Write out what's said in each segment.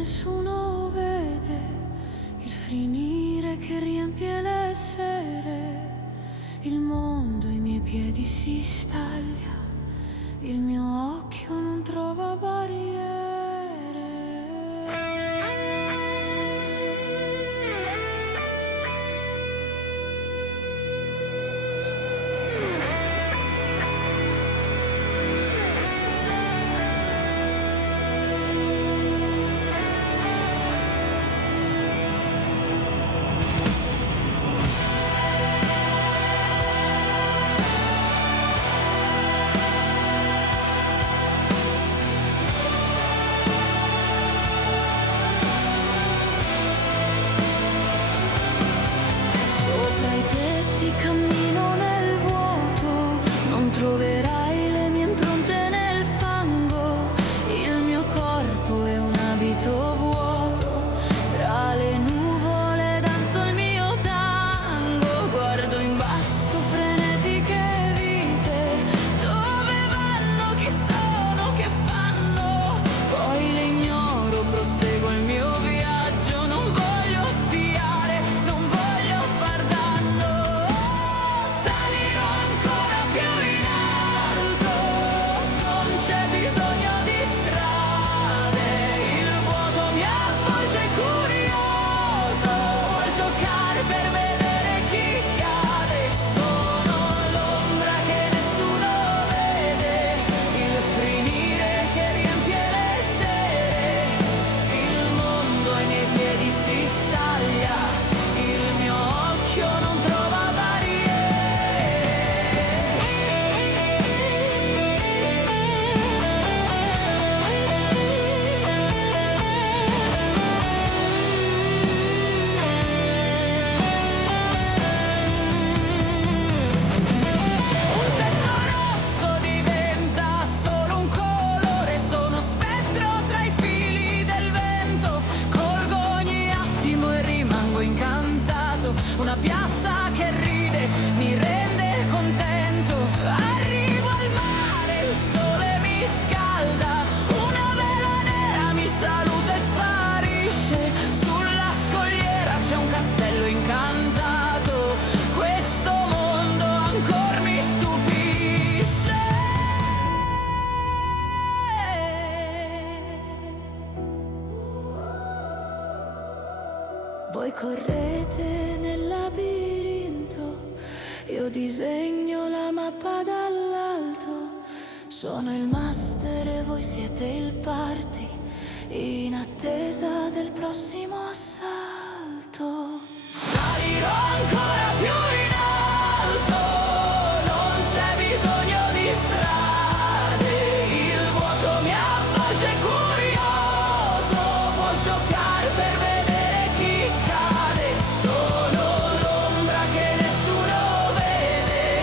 nessuno vede, il finire che riempie le sere. Il mondo ai miei piedi si staglia, il mio occhio non trova barriere. Sopra i tetti cammino nel vuoto, non troverai le mie impronte nel fango. Il mio corpo è un abito vuoto, tra le nuvole danzo il mio tango. Guardo in basso frenetiche vite, dove vanno, chi sono, che fanno. Poi le ignoro, proseguo il mio viaggio, non voglio spiare, non voglio far danno. Salirò ancora più in alto, non c'è bisogno di strade. Il vuoto mi avvolge curioso, vuol giocare per vedere chi cade. Sono l'ombra che nessuno vede, il finire che riempie le sere. Il mondo ai miei piedi si staglia, il mio occhio non trova barriere. Un tetto rosso diventa solo un colore, sono spettro tra i fili del vento. Colgo ogni attimo e rimango incantato, una piazza che ride mi rende contento. Arrivo al mare, il sole mi scalda, una vela nera mi saluta e sparisce. Sulla scogliera c'è un castello incantato, questo mondo ancora mi stupisce. Voi correte nel labirinto, io disegno la mappa dall'alto. Sono il master e voi siete il party, in attesa del prossimo assalto. Salirò ancora più in alto, non c'è bisogno di strade. Il vuoto mi avvolge curioso, vuol giocare per vedere chi cade. Sono l'ombra che nessuno vede,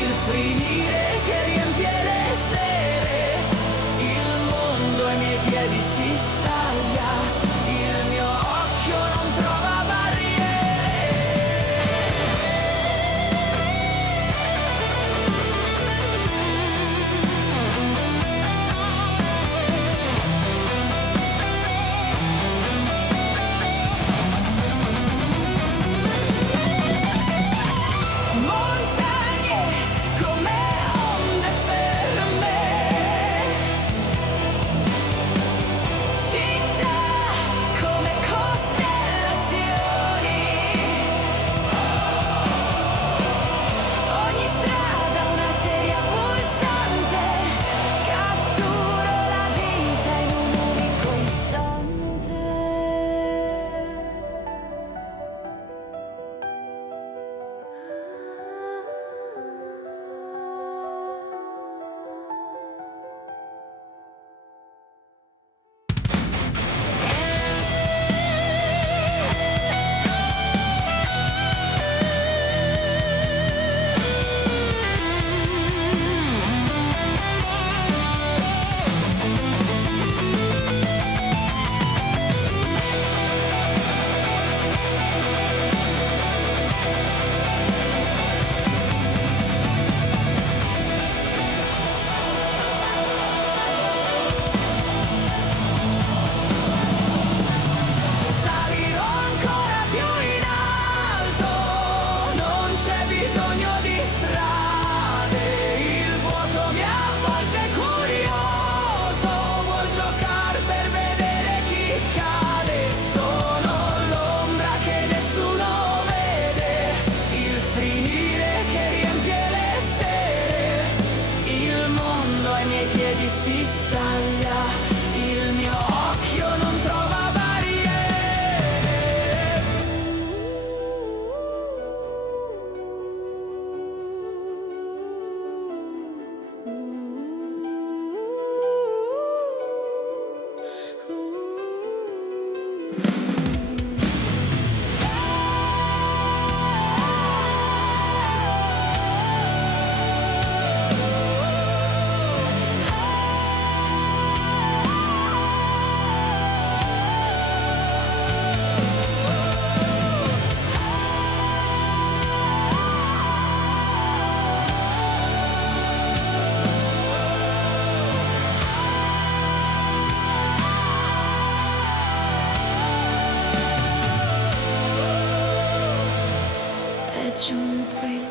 il finire che riempie le sere. Il mondo ai miei piedi si staglia, il mio occhio non trova barriere. È giunto il